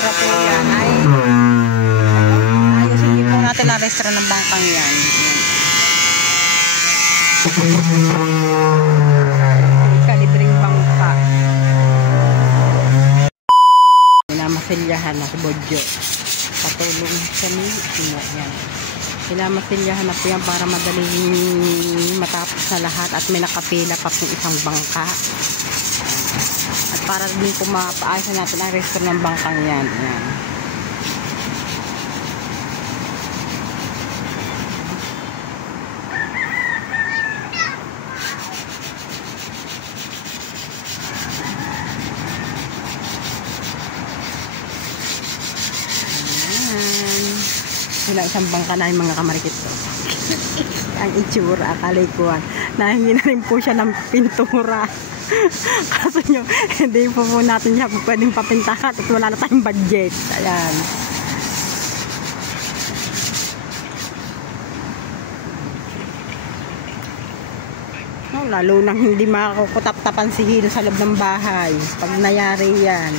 mahirap po yan. Ayusin din po natin ang restaurant ng bangkang yan. Kalibring bangka. Pinamasilyahan na si Bodjo. Patulong siya ni yan. Pinamasilyahan na po yan para madaling matapos na lahat at may nakapila pa pong isang bangka. At para din po mapaayos natin ang restaurant ng bangkang yan. Yan. Wala isang bangka na yung mga kamarikit ko. Ang itsura, akalay ko. Nahingi na rin po siya ng pintura. Kaso nyo, hindi po natin siya pwedeng papintahan at wala na tayong budget. Ayan. Oh, lalo nang hindi makakutap-tapan si Hilo sa loob ng bahay. Pag nayari yan.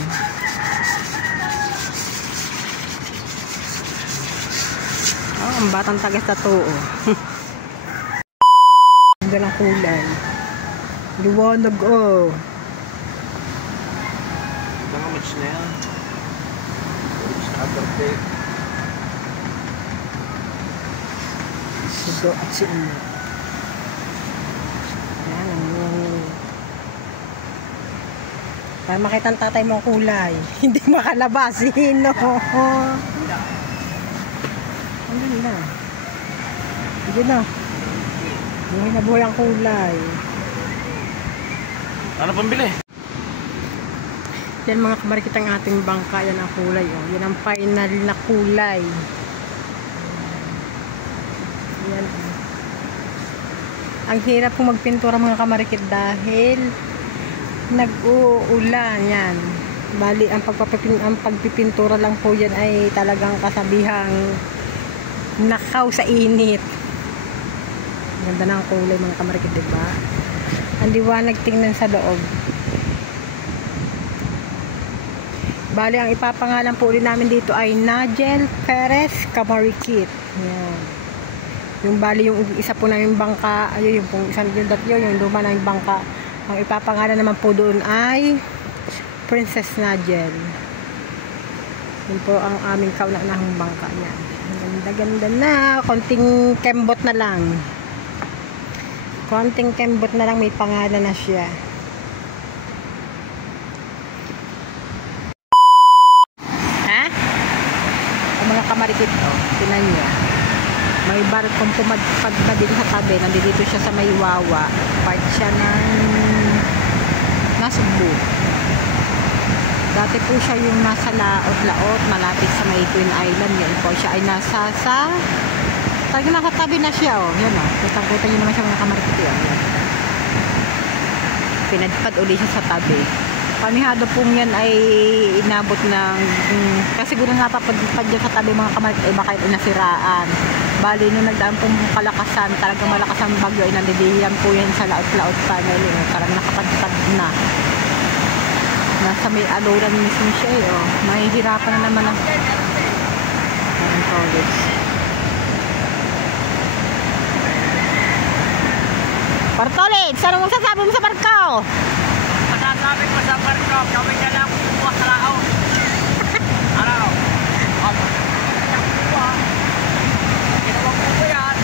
Oh, ang batang tagas na to. Ganda ng kulay. Liwanag oh. Mga match na yan. Match na perfect. Sido at si Umo. Ayan. Para makita ang tatay mo kulay. Hindi makalabas. Sino? Ang ganda. Hindi na. Buhay na buhay ang kulay. Ano pambili? Yan mga kamarikit ang ating bangka. Yan ang kulay. Oh. Yan ang final na kulay. Yan. Ang hirap po magpintura mga kamarikit dahil nag-uulan. Yan. Bali, ang pagpipintura lang po yan ay talagang kasabihang nakaw sa init. Ganda na ang kulay mga kamarikit, diba? Ang liwanag tingnan sa loob. Bali, ang ipapangalan po ulit namin dito ay Nigel Perez Kamarikit. Yan. Yung bali, yung isa po namin bangka, ayun, yung pong isang yung luma namin bangka. Ang ipapangalan naman po doon ay Princess Nigel. Yun po ang aming kauna-unahang bangka. Yan. Ganda-ganda na. Konting kembot na lang. Konting kembot na lang. May pangalan na siya. Ha? Ang mga kamarikit oh, tinan niya. May barkong pumadpad na din sa tabi. Nandito siya sa may Wawa. Part siya ng Nasugbu. Dati po siya yung nasa laot-laot, malapit sa may Twin Island. Yan po siya ay nasa talagang nasa tabi na siya, oh. Yan, oh. Kitang-kita nyo naman siya mga kamarikit, oh. Pinadpad ulit siya sa tabi. Panihado po yan ay inabot ng kasi siguro napapadpad dyan sa tabi mga kamarikit ay baka nasiraan. Bali, nung nagdaan pong kalakasan, talagang malakas ang bagyo ay nandidiyan po yan sa laot-laot panel. Talagang nakapadpad na. Nasa may aluran mismo siya eh, oh. Mahihirapan na naman ang college. Bartolit, saan mo sasabi mo sa barko? Masasabi ko sa barko, kami na lang buwas sa lao. Ano? Ginawang ko po yan.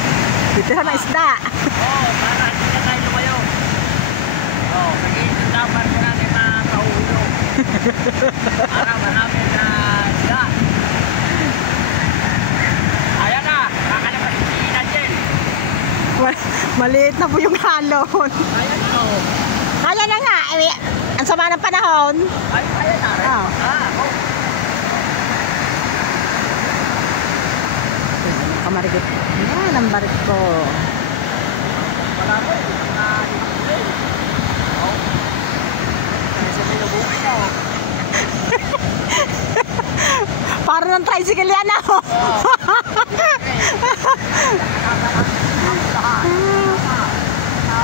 Dito na isda. Oo, para hindi na tayo lumayo. Oo, nag-iisip na barko natin makaulo. Para marami na isda. Ayan na, kakalabas si Nigel. Maliit na po yung halon. Ayan na o. Kaya na nga, ang sama ng panahon. Ay, ayan na rin. Oh. Oo. Kamarikit. Yan ang barko. Wala ko, hindi ko na kasi may nabuhay na o. Parang ng tricycle yan ako.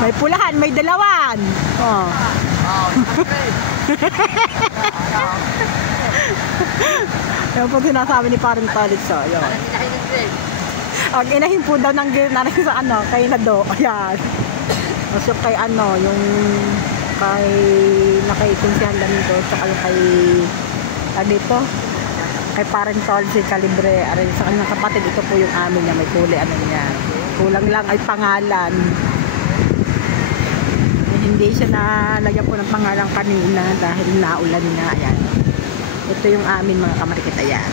May pulahan, may dalawan. Oh. Yan po sinasabi ni parang Palit sa yun. Ang inahin po daw ng narin sa ano, kay Nado. Ayan. Tapos yung kay ano, yung kay nakaikunsihan lang dito, tsaka yung kay dito, kay parang Palit si Calibre. Aray, sa kanyang kapatid, ito po yung amin niya, may kulay ano niya. Kulang lang ay pangalan. Hindi siya nalagyan po ng pangalan kanina dahil naulan na. Ayan. Ito yung amin mga kamarikit. Ayan.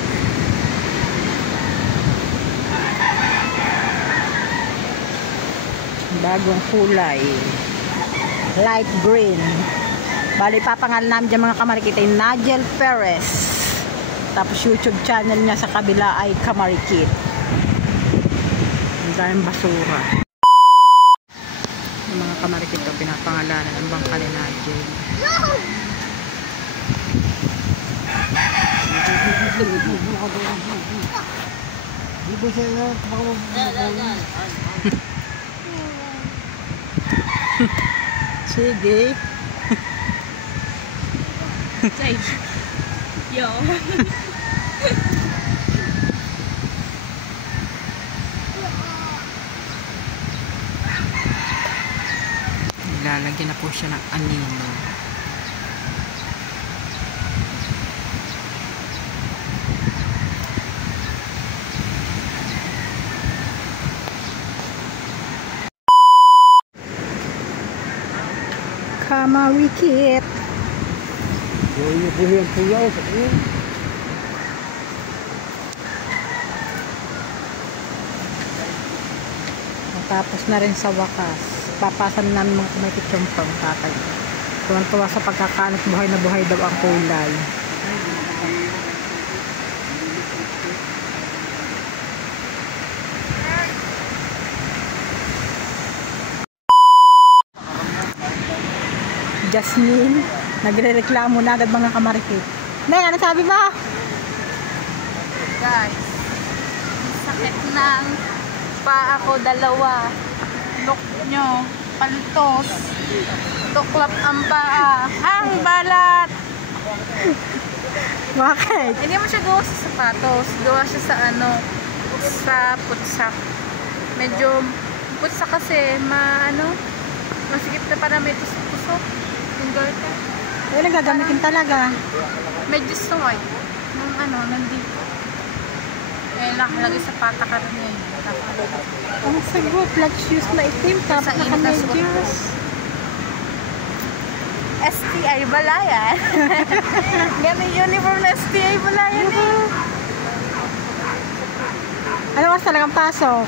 Bagong kulay. Light green. Bali papangalan namin dyan mga kamarikit ay Nigel Perez. Tapos YouTube channel niya sa kabila ay Kamarikit. Ang daming basura. Yung mga kamarikit ito, pinapangalanan ang bangka ni Nigel. Sige. Yo. Lalagyan na po siya ng anino. Kamarikit. Tapos na rin sa wakas. Papasan namin mga kumakit yung pangkakay. Tuwan-tuwa sa pagkakaanot, buhay na buhay daw ang kulay. Jasmine, nagre-reklamo na agad mga kamarikit. Nay, ano sabi mo? Guys, sakit ng paa ko dalawa. Look nyo, paltos. Tuklap ang paa. Ang balat! Bakit? Hindi mo siya gawa sa sapatos. Gawa siya sa ano, sa putsak. Medyo putsak kasi, masikip na para may tusok-tusok. Yung garter. Ay, nagagamitin talaga. Medyo soy. Nung nandito. Eh, nakalagay sa patakaran niya yun. Ang sagot, flat shoes na itim, tapos Sa init na naka-medyas. STI Balayan. Ganun uniform na STI Balayan eh. Ano mas talagang pasok?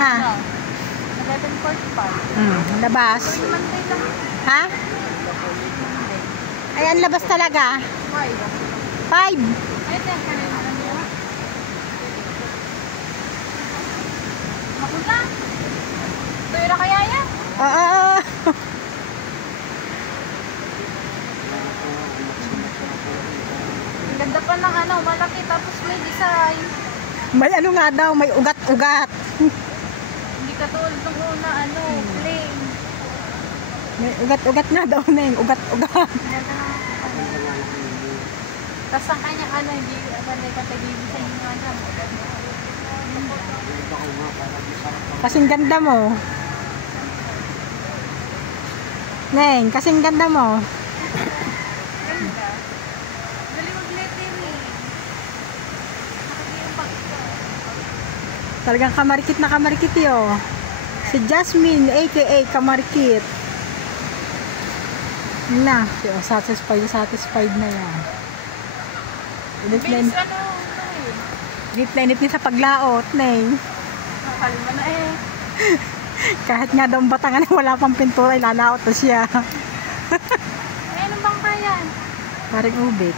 Ha? No. 11:45. Labas. Tuwing Monday lang. Ha? Ayan, labas talaga. Why? 5. Ay, teka na naman niya. Mapunta. Tuwira kaya yan? Oo. Ang ganda pa ng malaki tapos may design. May ano nga daw, may ugat-ugat. Hindi katulad ng una, plain. May ugat-ugat nga daw na yung ugat-ugat. Tapos ang kanya hindi katagibig sa inyo Kasing ganda mo. Neng, kasing ganda mo. Ganda. Dali mag-letter eh. Nakagay yung pagka. Talagang kamarikit na kamarikit yun. Si Jasmine, aka Kamarikit. Na, satisfied na yan. Init na Bilis init niya sa paglaot, Neng. Nakalima na eh. Kahit nga daw ang batangan wala pang pintura, ilalaot na siya. Ay, anong bang kayan? Parang ubit.